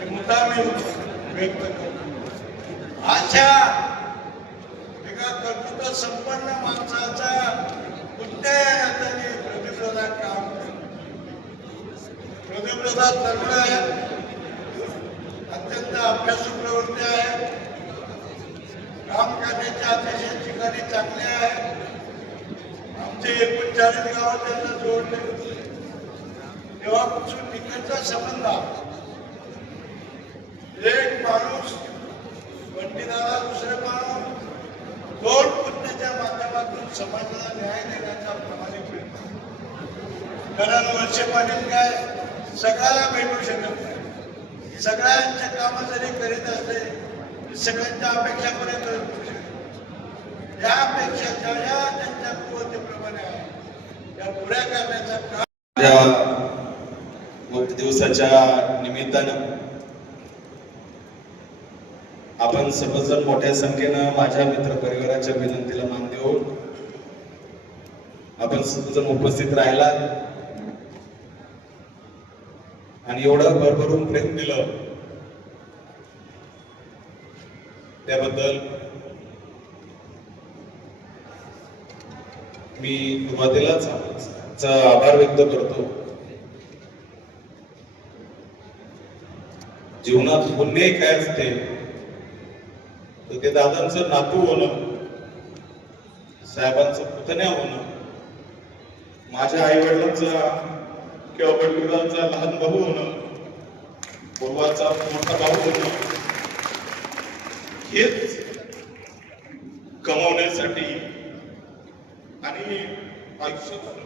झाली. मी व्यक्त करतो. अशा एका कर्तृत्व संपन्न माणसाचा कुठल्याही हाताने प्रतिरोधात काम प्रतिरोधात तरुण आहे. अत्यंत अभ्यासू प्रवृत्ती आहे. काम करण्याच्या अतिशय ठिकाणी चांगले आहे. आमचे एकोणचाळीस गाव त्यांना जोडले. तेव्हापासून तिकडचा संबंध आहे. एक माणूस पंडिताला दुसरे माणूस दोन पुण्याच्या माध्यमातून समाजाला न्याय देण्याचा प्रामाणिक प्रयत्न कारण वर्षे पाटील काय? सगळ्याला भेटू शकत नाही. सगळ्यांचे कामं जरी करीत असले तरी सगळ्यांच्या अपेक्षा पुरे करत या अपेक्षा ज्या त्यांच्या कुवतीप्रमाणे आहे त्या पुऱ्या करण्याचा काम माझ्या निमित्तानं आपण सर्वजण मोठ्या संख्येनं माझ्या मित्र परिवाराच्या विनंतीला मान देऊन आपण सर्वजण उपस्थित राहिला आणि एवढं भरभरून प्रेम दिलं. त्याबद्दल मी सुरुवातीलाच आभार व्यक्त करतो. जीवनात पुण्य काय असते. ते दादांचं नातू होणं साहेबांचं पुतण्या होणं माझ्या आई वडिलांचा किंवा वडिलांचा लहान भाऊ होणं पूर्वाचा मोठा भाऊ होणं हेच कमवण्यासाठी आणि आयुष्यात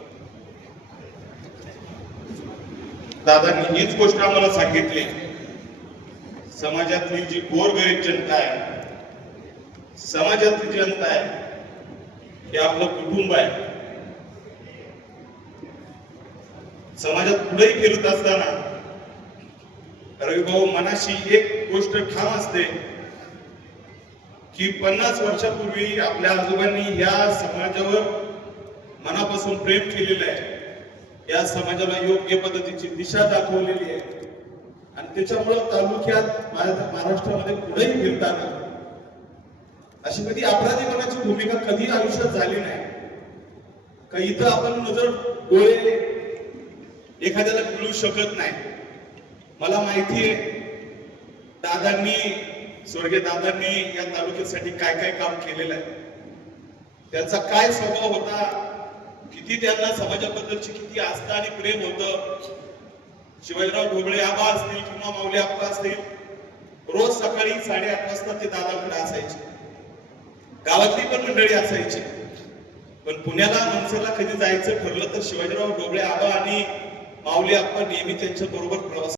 दादांनी हीच गोष्ट आम्हाला सांगितली. समाजातली जी गोरगरीब जनता आहे समाजातली जनता आहे हे आपलं कुटुंब आहे. समाजात पुढेही फिरत असताना रविभाऊ मनाशी एक गोष्ट ठाम असते की पन्नास वर्षापूर्वी आपल्या आजोबांनी या समाजावर मनापासून प्रेम केलेलं आहे. या समाजाला योग्य पद्धतीची दिशा दाखवलेली आहे. आणि त्याच्यामुळं तालुक्यात महाराष्ट्रामध्ये पुढेही फिरताना अशी कधी अपराधीपणाची भूमिका कधी आयुष्यात झाली नाही. का इथं आपण नजर डोळे एखाद्याला मिळू शकत नाही. मला माहिती आहे दादांनी स्वर्गीय दादांनी या तालुक्यासाठी काय काय काम केलेलं आहे. त्यांचा काय स्वभाव होता किती त्यांना समाजाबद्दलची किती आस्था आणि प्रेम होतं. शिवाजीराव ढोबळे आबा असतील किंवा माऊली आप्पा असतील रोज सकाळी साडेआठ वाजता ते दादाकडे असायचे. गावातली पण मंडळी असायची. पण पुण्याला मनसेला कधी जायचं ठरलं तर शिवाजीराव डोबळे आबा आणि माऊली आप्पा नेहमी त्यांच्या बरोबर प्रवास